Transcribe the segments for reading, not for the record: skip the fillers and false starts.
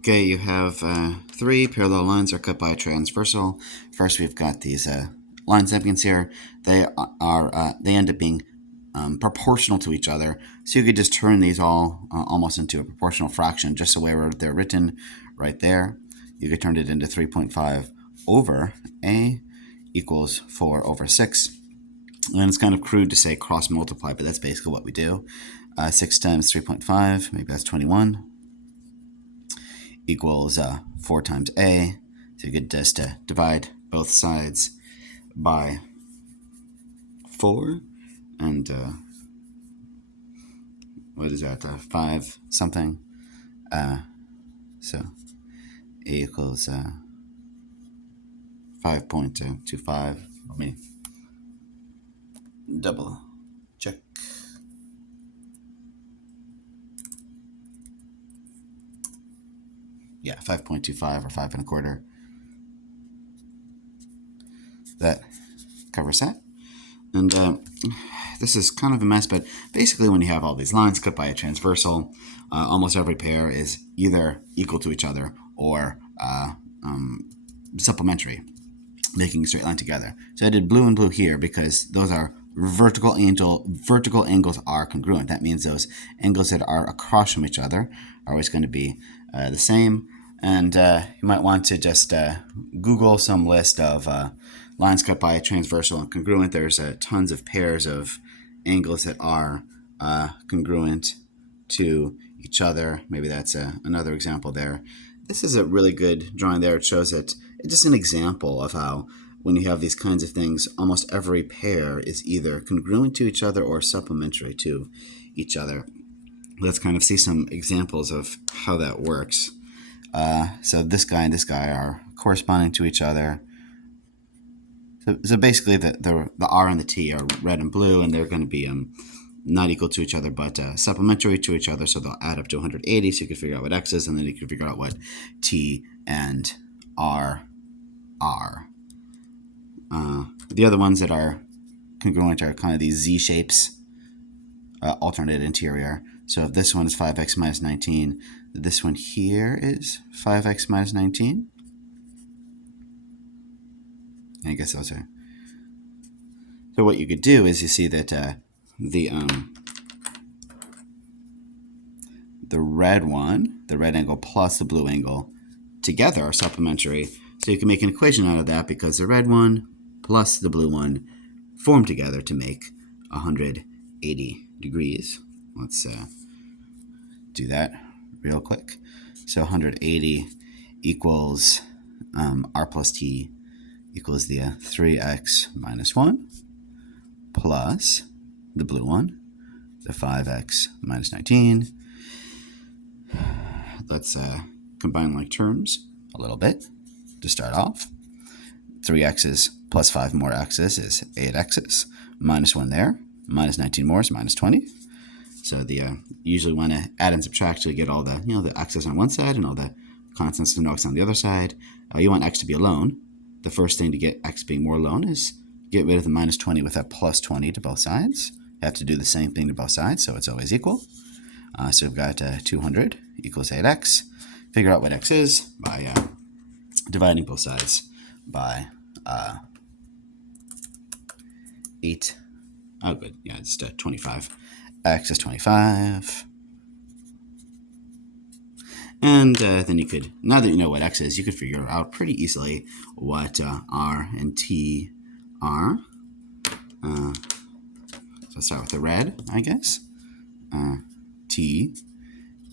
Okay, you have three parallel lines are cut by a transversal. First, we've got these line segments here. They end up being proportional to each other. So you could just turn these all almost into a proportional fraction, just the way they're written right there. You could turn it into 3.5 over a equals 4 over 6. And it's kind of crude to say cross multiply, but that's basically what we do. 6 times 3.5, maybe that's 21, equals 4 times a. So you could just divide both sides by 4, and what is that, 5 something. So a equals 5.25. Let me double check. Yeah, 5.25 or 5 1/4. That covers that. And this is kind of a mess, but basically when you have all these lines cut by a transversal, almost every pair is either equal to each other or supplementary, making a straight line together. So I did blue and blue here because those are vertical angles are congruent. That means those angles that are across from each other are always going to be the same. And you might want to just Google some list of lines cut by a transversal and congruent. There's tons of pairs of angles that are congruent to each other. Maybe that's another example there. This is a really good drawing there. It shows that it's just an example of how when you have these kinds of things, almost every pair is either congruent to each other or supplementary to each other. Let's kind of see some examples of how that works. So this guy and this guy are corresponding to each other. So basically the R and the T are red and blue, and they're going to be not equal to each other, but supplementary to each other, so they'll add up to 180, so you can figure out what X is, and then you can figure out what T and R are. The other ones that are congruent are kind of these Z shapes, alternate interior. So if this one is 5x minus 19, this one here is 5x minus 19. I guess those are. So what you could do is you see that the red one, the red angle plus the blue angle together are supplementary. So you can make an equation out of that because the red one plus the blue one form together to make 180 degrees. Let's do that real quick. So 180 equals R plus T equals the 3x minus 1 plus the blue one, the 5x minus 19. Let's combine like terms a little bit to start off. 3x's plus 5 more x's is 8x's. Minus 1 there. Minus 19 more is minus 20. So the usually want to add and subtract to get all the the x's on one side and all the constants to know x on the other side. You want x to be alone. The first thing to get x being more alone is get rid of the minus 20 with a plus 20 to both sides. You have to do the same thing to both sides, so it's always equal. So we've got 200 equals 8x. Figure out what x is by dividing both sides by 8. Oh, good. Yeah, it's 25. X is 25. And then you could, now that you know what x is, you could figure out pretty easily what R and T are. So let's start with the red, I guess. T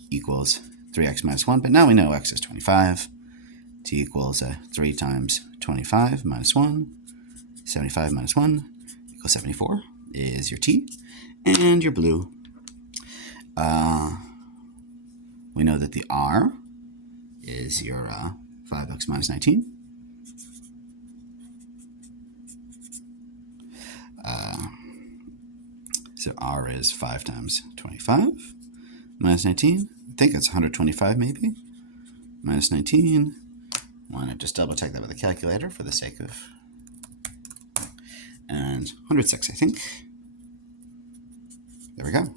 equals 3x minus 1, but now we know x is 25. T equals 3 times 25 minus 1. 75 minus 1 equals 74 is your T. And your blue. We know that the R is your 5x minus 19. So R is 5 times 25 minus 19. I think it's 125 maybe. Minus 19. Want to just double check that with a calculator for the sake of. And 106, I think. There we go.